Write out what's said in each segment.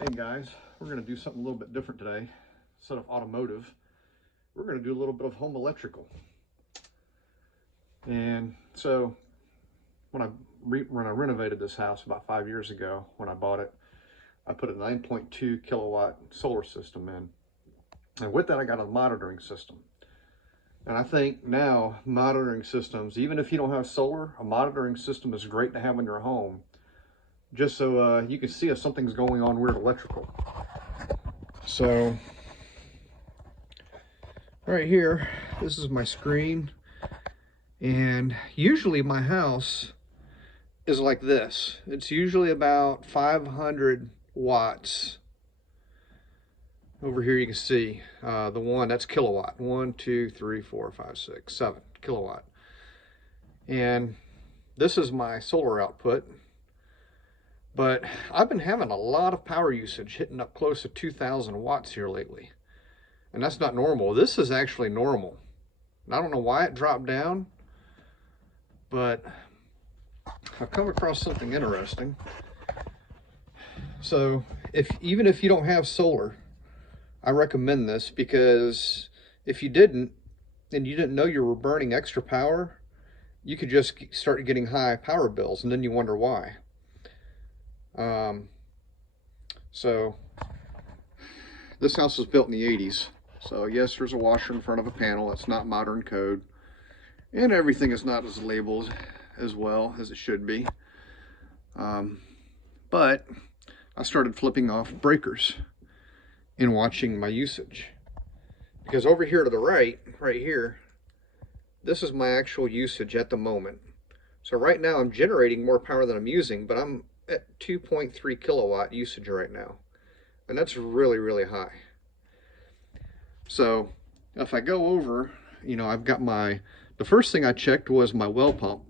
Hey guys, we're going to do something a little bit different today. Instead of automotive, we're going to do a little bit of home electrical. And so when I renovated this house about 5 years ago, when I bought it, I put a 9.2 kilowatt solar system in. And with that, I got a monitoring system. And I think now monitoring systems, even if you don't have solar, a monitoring system is great to have in your home, just so you can see if something's going on with electrical. So right here, this is my screen, and usually my house is like this. It's usually about 500 watts. Over here you can see the one, that's kilowatt. 1, 2, 3, 4, 5, 6, 7 kilowatt. And this is my solar output. But I've been having a lot of power usage, hitting up close to 2,000 watts here lately. And that's not normal. This is actually normal. And I don't know why it dropped down, but I've come across something interesting. So even if you don't have solar, I recommend this, because if you didn't and you didn't know you were burning extra power, you could just start getting high power bills, and then you wonder why. So this house was built in the 80s. So yes, there's a washer in front of a panel. That's not modern code. And everything is not as labeled as well as it should be. But I started flipping off breakers and watching my usage. Because over here to the right here, this is my actual usage at the moment. So right now I'm generating more power than I'm using, but I'm at 2.3 kilowatt usage right now. And that's really, really high. So if I go over, I've got the first thing I checked was my well pump,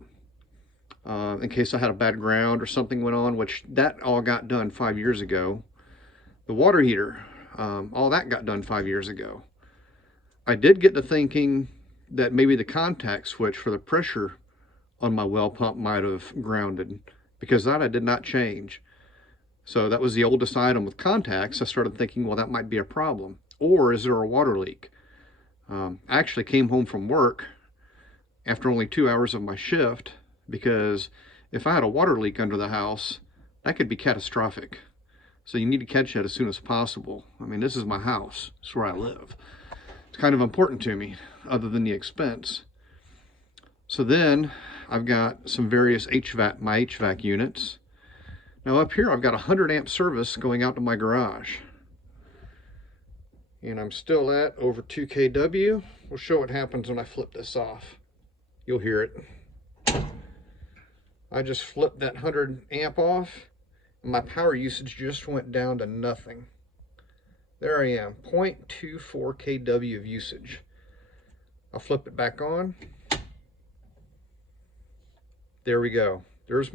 in case I had a bad ground or something went on, which that all got done 5 years ago. The water heater, all that got done 5 years ago. I did get to thinking that maybe the contact switch for the pressure on my well pump might have grounded, because that I did not change. So that was the oldest item with contacts. I started thinking, well, that might be a problem. Or is there a water leak? I actually came home from work after only 2 hours of my shift, because if I had a water leak under the house, that could be catastrophic. So you need to catch that as soon as possible. I mean, this is my house. It's where I live. It's kind of important to me, other than the expense. So then I've got some various my HVAC units. Now up here I've got a 100 amp service going out to my garage. And I'm still at over 2 kW. We'll show what happens when I flip this off. You'll hear it. I just flipped that 100 amp off, and my power usage just went down to nothing. There I am, 0.24 kW of usage. I'll flip it back on. There we go. There's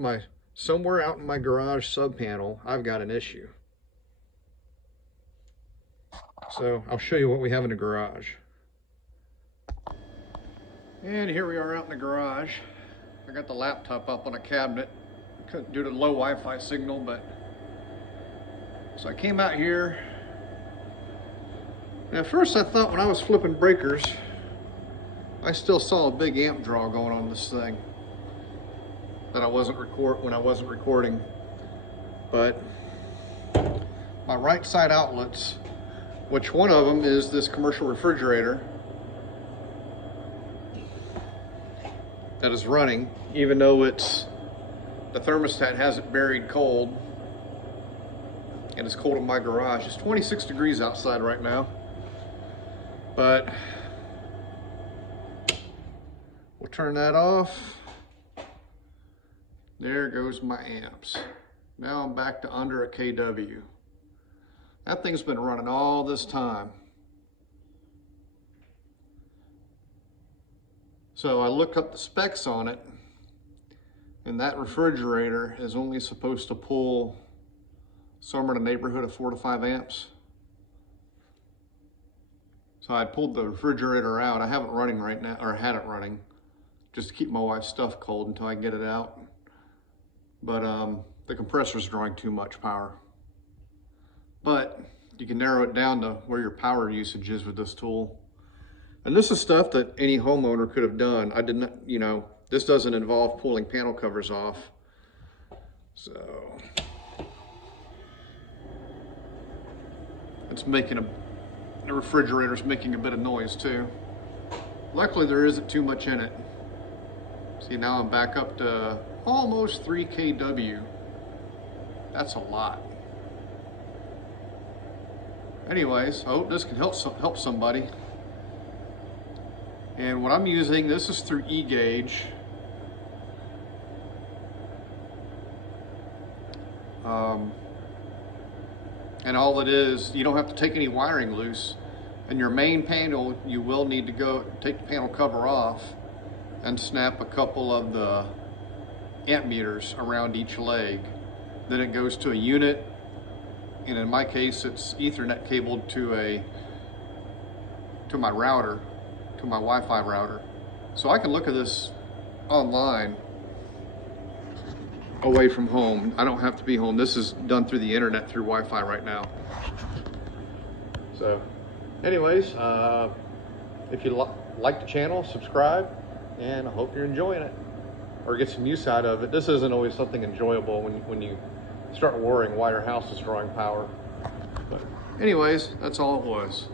somewhere out in my garage sub panel, I've got an issue. So I'll show you what we have in the garage. And here we are out in the garage. I got the laptop up on a cabinet. Couldn't do the low Wi-Fi signal, but so I came out here. And at first I thought when I was flipping breakers, I still saw a big amp draw going on this thing that I wasn't recording. But my right side outlets, which one of them is this commercial refrigerator that is running, even though the thermostat has it buried cold, and it's cold in my garage. It's 26 degrees outside right now, but we'll turn that off. There goes my amps. Now I'm back to under a kW. That thing's been running all this time. So I look up the specs on it, and that refrigerator is only supposed to pull somewhere in the neighborhood of 4 to 5 amps. So I pulled the refrigerator out. I have it running right now, or had it running, just to keep my wife's stuff cold until I get it out. But the compressor's drawing too much power. but you can narrow it down to where your power usage is with this tool. And this is stuff that any homeowner could have done. I didn't, you know, this doesn't involve pulling panel covers off. So it's making the refrigerator's making a bit of noise too. Luckily there isn't too much in it. See, now I'm back up to almost 3 kW. That's a lot. Anyways, I hope this can help somebody. And what I'm using, this is through eGauge. And all it is, you don't have to take any wiring loose. And your main panel, you will need to go take the panel cover off and snap a couple of the amp meters around each leg. Then it goes to a unit, and in my case it's Ethernet cabled to my router, to my Wi-Fi router. So I can look at this online away from home. I don't have to be home. This is done through the internet, through Wi-Fi right now. So anyways, if you like the channel, subscribe, and I hope you're enjoying it or get some use out of it. This isn't always something enjoyable when you start worrying why your house is drawing power. But anyways, that's all it was.